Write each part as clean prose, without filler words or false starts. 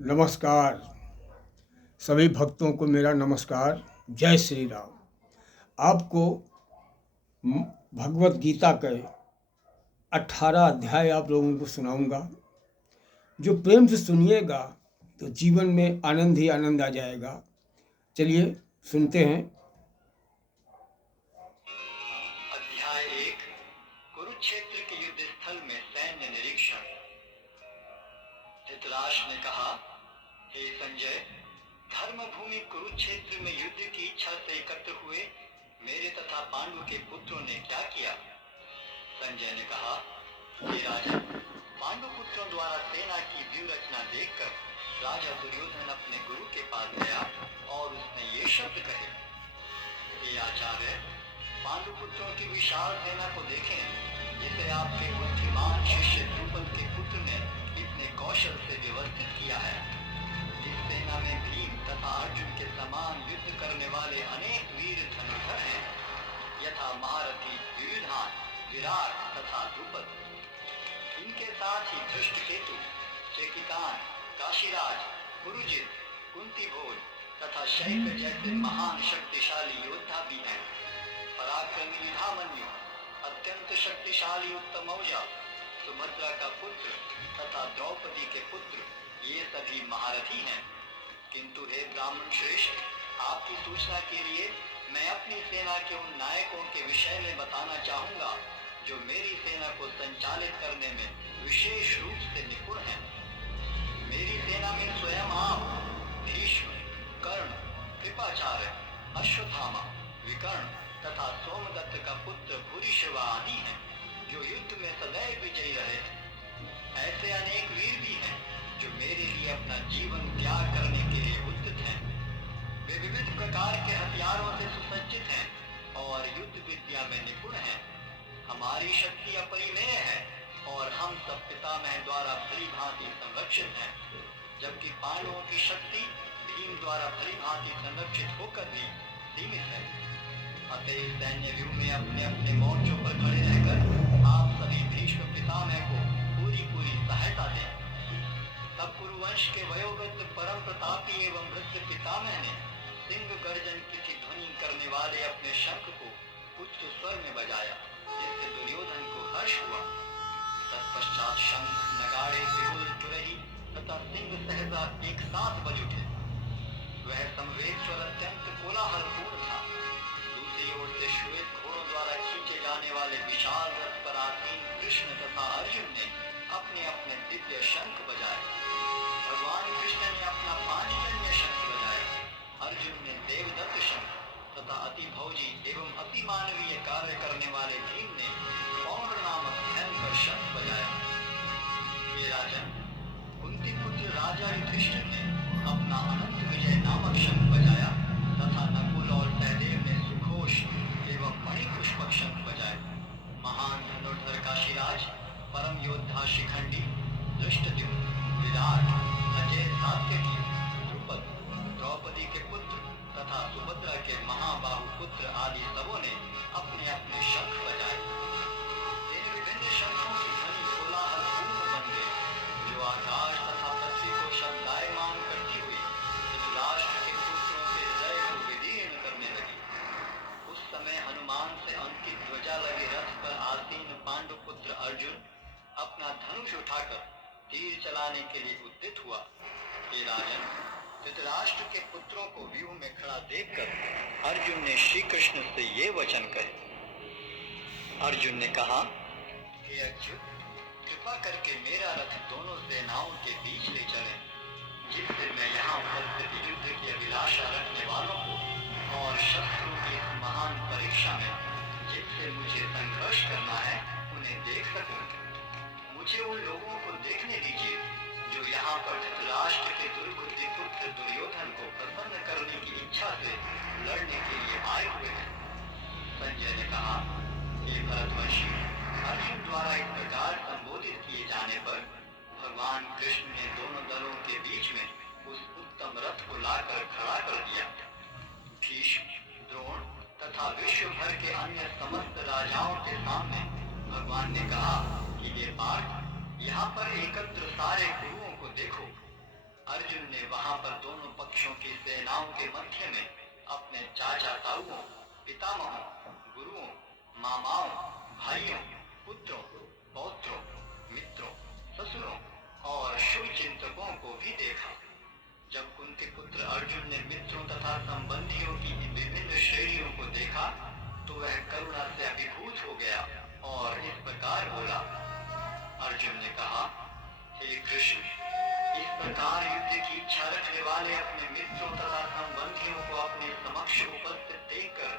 नमस्कार। सभी भक्तों को मेरा नमस्कार। जय श्री राम। आपको भगवत गीता के 18 अध्याय आप लोगों को सुनाऊंगा। जो प्रेम से सुनिएगा तो जीवन में आनंद ही आनंद आ जाएगा। चलिए सुनते हैं। अध्याय 1 कुरुक्षेत्र के युद्ध स्थल में सैन्य निरीक्षण। धृतराष्ट्र ने कहा, हे संजय, धर्मभूमि कुरुक्षेत्र में युद्ध की इच्छा से एकत्र हुए मेरे तथा पांडु के पुत्रों ने क्या किया? संजय ने कहा, हे राजन, पांडु पुत्रों द्वारा सेना की व्यूह रचना देखकर राजा दुर्योधन अपने गुरु के पास गया और उसने ये शब्द कहे, हे आचार्य, पांडु पुत्रों की विशाल सेना को देखें, जिसे आपके बुद्धिमान शिष्य द्रुपद के पुत्र ने इतने कौशल से व्यवस्थित किया है। इस सेना में भीम तथा अर्जुन के समान युद्ध करने वाले अनेक वीर धनुर्धर हैं, यथा महारथी युयुधान, विराट तथा द्रुपद। इनके साथ ही धृष्टकेतु, चेकितान, काशीराज, पुरुजित, कुंतीभोज तथा शैब्य जैसे महान शक्तिशाली योद्धा भी हैं। पराक्रमी युधामन्यु, अत्यंत शक्तिशाली उत्तमौजा, सुभद्रा का पुत्र तथा द्रौपदी के पुत्र, ये सभी महारथी हैं। किंतु हे ब्राह्मण श्रेष्ठ, आपकी सूचना के लिए मैं अपनी सेना के उन नायकों के विषय में बताना चाहूंगा जो मेरी सेना को संचालित करने में विशेष रूप से निपुण हैं। मेरी सेना में स्वयं आप, भीष्म, कर्ण, कृपाचार्य, अश्वत्थामा, विकर्ण तथा सोमदत्त का पुत्र भूरिश्रव आदि हैं, जो युद्ध में सदैव विजयी रहे हैं। ऐसे अनेक वीर भी हैं जो मेरे लिए अपना जीवन त्याग करने के लिए उद्यत हैं। वे विविध प्रकार के हथियारों से सुसज्जित हैं और युद्ध विद्या में निपुण हैं। हमारी शक्ति अपरिमेय है और हम सब पितामह द्वारा भली भांति संरक्षित हैं, जबकि पांडवों की शक्ति भीम द्वारा भली भांति संरक्षित होकर भी सीमित है। अतः सैन्य व्यूह में अपने अपने मोर्चों पर खड़े रहकर आप सभी भीष्म पितामह को पूरी सहायता दें। तब कुरुवंश के वयोवृद्ध परम प्रतापी एवं वृद्ध पितामह ने सिंह गर्जन की ध्वनि करने वाले अपने शंख को उच्च स्वर में बजाया, जिससे दुर्योधन को हर्ष हुआ। तत्पश्चात शंख, नगाड़े, बिगुल, तुरही तथा सिंह सहसा एक साथ बज उठे। वह समवेत स्वर अत्यंत कोलाहलपूर्ण था। दूसरी ओर से श्वेत घोड़ों द्वारा खींचे जाने वाले विशाल रथ पर आसीन कृष्ण तथा अर्जुन ने अपने अपने दिव्य शंख बजाए। भगवान कृष्ण ने अपना पांचजन्य शंख बजाया, अर्जुन ने देवदत्त शंख तथा अति भौजी एवं अति मानवीय कार्य करने वाले भीम ने पौंड्र नामक भयंकर शंख बजाया। हे राजन, कुंती पुत्र राजा युधिष्ठिर ने अपना अनंत विजय नामक शंख बजाया तथा नकुल और सहदेव ने सुघोष एवं मणिपुष्पक शंख बजाए। महान धनुर्धर काशीराज, परम योद्धा शिखंडी, धृष्टद्युम्न, विराट, अजय सात्यकी, द्रुपद, द्रौपदी के पुत्र तथा सुभद्रा के महाबाहु पुत्र आदि सबों ने अपने अपने शंख बजाए। इन विभिन्न शंखों की ध्वनि कोलाहलपूर्ण बन गई, जो आकाश तथा पृथ्वी को शब्दायमान करती हुई धृतराष्ट्र के पुत्रों के हृदय को विदीर्ण करने लगी। उस समय हनुमान से अंकित ध्वजा लगे रथ पर आसीन पांडु पुत्र अर्जुन अपना धनुष उठाकर तीर चलाने के लिए उद्यत हुआ। हे राजन, धृतराष्ट्र के पुत्रों को व्यूह में खड़ा देखकर अर्जुन ने श्री कृष्ण से ये वचन कहे। अर्जुन ने कहा, हे अच्युत, कृपा करके मेरा रथ दोनों सेनाओं के बीच ले चले, जिससे मैं यहाँ उपस्थित युद्ध की अभिलाषा रखने वालों को और शत्रुओं की इस महान परीक्षा में जिनसे मुझे संघर्ष करना है उन्हें देख सकूं। मुझे उन लोगों को देखने दीजिए जो यहाँ पर धृतराष्ट्र के दुर्बुद्धि पुत्र दुर्योधन को प्रसन्न करने की इच्छा से लड़ने के लिए आए हुए हैं। संजय ने कहा, हे भरतवंशी, अर्जुन द्वारा इस प्रकार संबोधित किए जाने पर भगवान कृष्ण ने दोनों दलों के बीच में उस उत्तम रथ को लाकर खड़ा कर दिया। भीष्म, द्रोण तथा विश्व भर के अन्य समस्त राजाओं के सामने भगवान ने कहा कि ये पार्थ, यहाँ पर एकत्र सारे गुरुओं को देखो। अर्जुन ने वहां पर दोनों पक्षों की सेनाओं के मध्य में अपने चाचा ताऊओं, पितामहों, गुरुओं, मामाओं, भाइयों, पुत्रों, पौत्रों, मित्रों, ससुरों और शुभ चिंतकों को भी देखा। जब कुंती पुत्र अर्जुन ने मित्रों तथा संबंधियों की विभिन्न श्रेणियों को देखा तो वह करुणा से अभिभूत हो गया और इस प्रकार बोला। अर्जुन ने कहा, हे कृष्ण, इस प्रकार युद्ध की इच्छा रखने वाले अपने मित्रों तथा संबंधियों को अपने समक्ष उपस्थित देखकर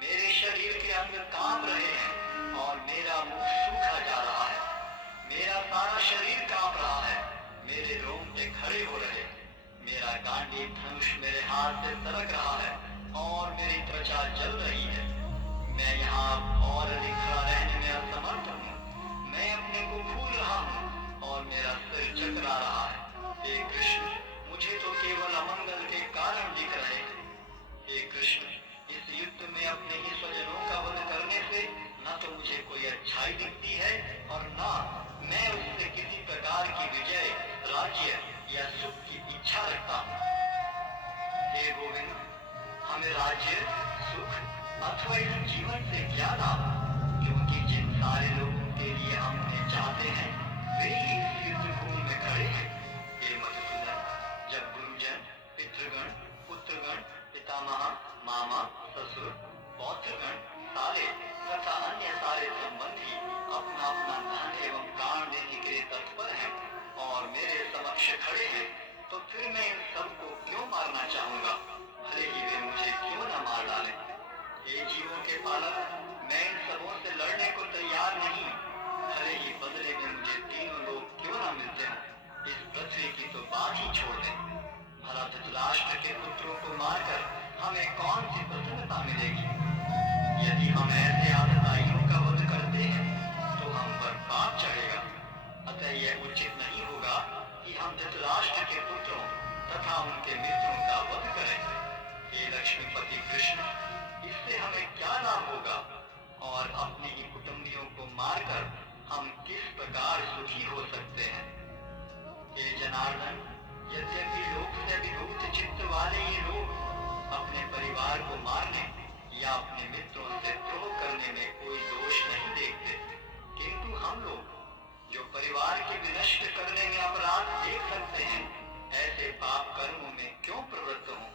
मेरे शरीर के अंग कांप रहे हैं और मेरा मुख सूखा जा रहा है। मेरा सारा शरीर कांप रहा है, मेरे रोंगटे खड़े हो रहे, मेरा गांडीव धनुष मेरे हाथ से सरक रहा है और मेरी त्वचा जल रही है। मैं यहाँ और अधिक खड़ा रहने में असमर्थ हूँ। मैं अपने को भूल रहा हूँ और मेरा सिर चकरा रहा है। हे कृष्ण, मुझे तो केवल अमंगल के कारण दिख रहे हैं। हे कृष्ण, इस युद्ध में अपने ही स्वजनों का वध करने से न तो मुझे कोई अच्छाई दिखती है और न मैं उससे किसी प्रकार की विजय, राज्य या सुख की इच्छा रखता हूँ। हे गोविंद, हमें राज्य, सुख अथवा इस जीवन से क्या लाभ, क्योंकि जिन सारे लोगों के लिए हम उन्हें चाहते हैं वे ही इस युद्ध भूमि में खड़े हैं। हे मधुसूदन, जब गुरुजन, पितृगण, पुत्रगण, पितामह, मामा, ससुर, पौत्रगण, साले तथा अन्य सारे संबंधी अपना अपना धन एवं प्राण देने के लिए तत्पर हैं और मेरे समक्ष खड़े हैं, तो फिर मैं इन सबको क्यों मारना चाहूंगा, भले ही वे मुझे क्यों न मार डालें। हे जीवों के पालक, मैं इन सबों से लड़ने को तैयार नहीं, भले ही बदले में मुझे तीनों लोग क्यों न मिलते हैं। इस पृथ्वी की तो बात ही छोड़ दें। भला धृतराष्ट्र के पुत्रों को मारकर हमें कौन सी प्रसन्नता मिलेगी। यदि हम ऐसे आतताइयों का वध करते हैं तो हम पर पाप चढ़ेगा। अतः यह उचित नहीं होगा कि हम धृतराष्ट्र के पुत्रों तथा उनके मित्रों का वध करें। हे लक्ष्मीपति कृष्ण, इससे हमें क्या लाभ होगा और अपने ही कुटुंबियों को मारकर हम किस प्रकार सुखी हो सकते हैं। हे जनार्दन, यद्यपि लोक से विभूत चित्त वाले ये लोग अपने परिवार को मारने या अपने मित्रों से द्रोह करने में कोई दोष नहीं देखते, किंतु हम लोग जो परिवार के विनष्ट करने में अपराध देख सकते हैं, ऐसे पाप कर्मों में क्यों प्रवृत्त हों।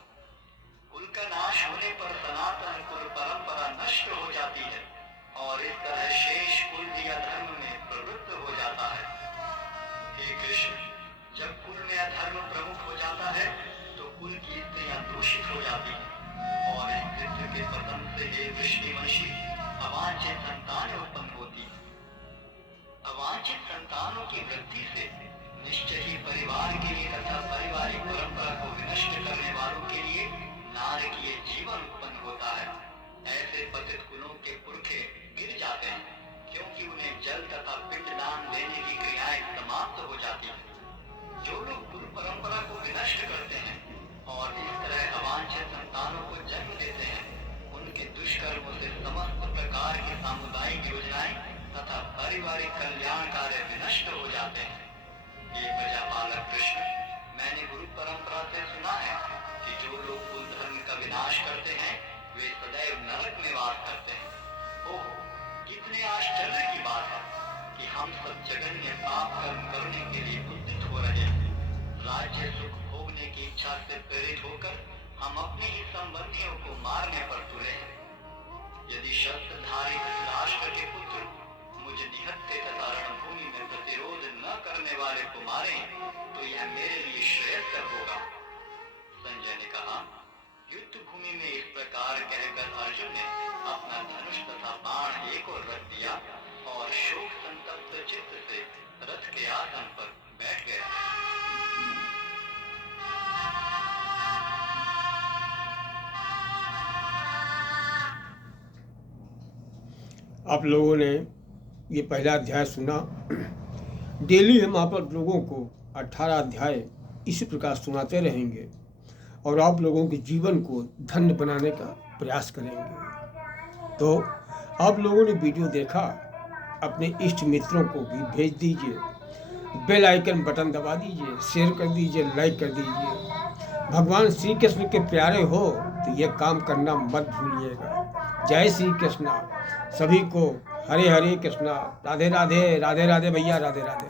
कुल का नाश होने पर सनातन कुल परंपरा नष्ट हो जाती है और इस तरह शेष कुल या धर्म में प्रवृत्त हो जाता है। हे कृष्ण, जब कुल में अधर्म प्रमुख हो जाता है तो कुल की स्त्रियां दूषित हो जाती हैं और स्त्रीत्व के पतन से हे वृष्णिवंशी अवांछित संतान उत्पन्न होती है। अवांछित संतानों की वृद्धि से निश्चय ही परिवार के लिए तथा पारिवारिक परंपरा को विनष्ट करने वालों के लिए नारकीय जीवन उत्पन्न होता है। ऐसे पतित कुलों के पुरखे गिर जाते हैं, क्योंकि उन्हें जल तथा पिंडदान देने की क्रियाएं समाप्त हो जाती हैं। जो लोग कुल परंपरा को विनष्ट करते हैं और इस तरह अवांछित संतानों को जन्म देते हैं, उनके दुष्कर्मों से समस्त प्रकार की सामुदायिक योजनाएं तथा पारिवारिक कल्याण कार्य विनष्ट हो जाते हैं। ये प्रजापालक कृष्ण, मैंने गुरु परंपरा से सुना है कि जो लोग कुल धर्म का विनाश करते हैं वे सदैव नरक में वास करते हैं। ओह, कितने आश्चर्य की बात है कि हम सब जघन्य पाप कर्म करने के लिए उद्यत हो रहे हैं। राज्य सुख भोगने की इच्छा से प्रेरित होकर हम अपने ही संबंधियों को मारने पर तुले हैं। यदि शस्त्रधारी धृतराष्ट्र के पुत्र मुझे निहत्थे तथा रणभूमि में प्रतिरोध न करने वाले को मारें तो यह मेरे लिए श्रेयस्कर होगा। संजय ने कहा, युद्ध भूमि में इस प्रकार कहकर अर्जुन ने अपना धनुष तथा बाण एक ओर रख दिया और शोक संतप्त चित्त से रथ के आसन पर बैठ गया। आप लोगों ने ये पहला अध्याय सुना। डेली हम आप लोगों को 18 अध्याय इसी प्रकार सुनाते रहेंगे और आप लोगों के जीवन को धन्य बनाने का प्रयास करेंगे। तो आप लोगों ने वीडियो देखा, अपने इष्ट मित्रों को भी भेज दीजिए, बेल आइकन बटन दबा दीजिए, शेयर कर दीजिए, लाइक कर दीजिए। भगवान श्री कृष्ण के प्यारे हो तो ये काम करना मत भूलिएगा। जय श्री कृष्णा। सभी को हरे हरे कृष्णा। राधे राधे, राधे राधे भैया, राधे राधे।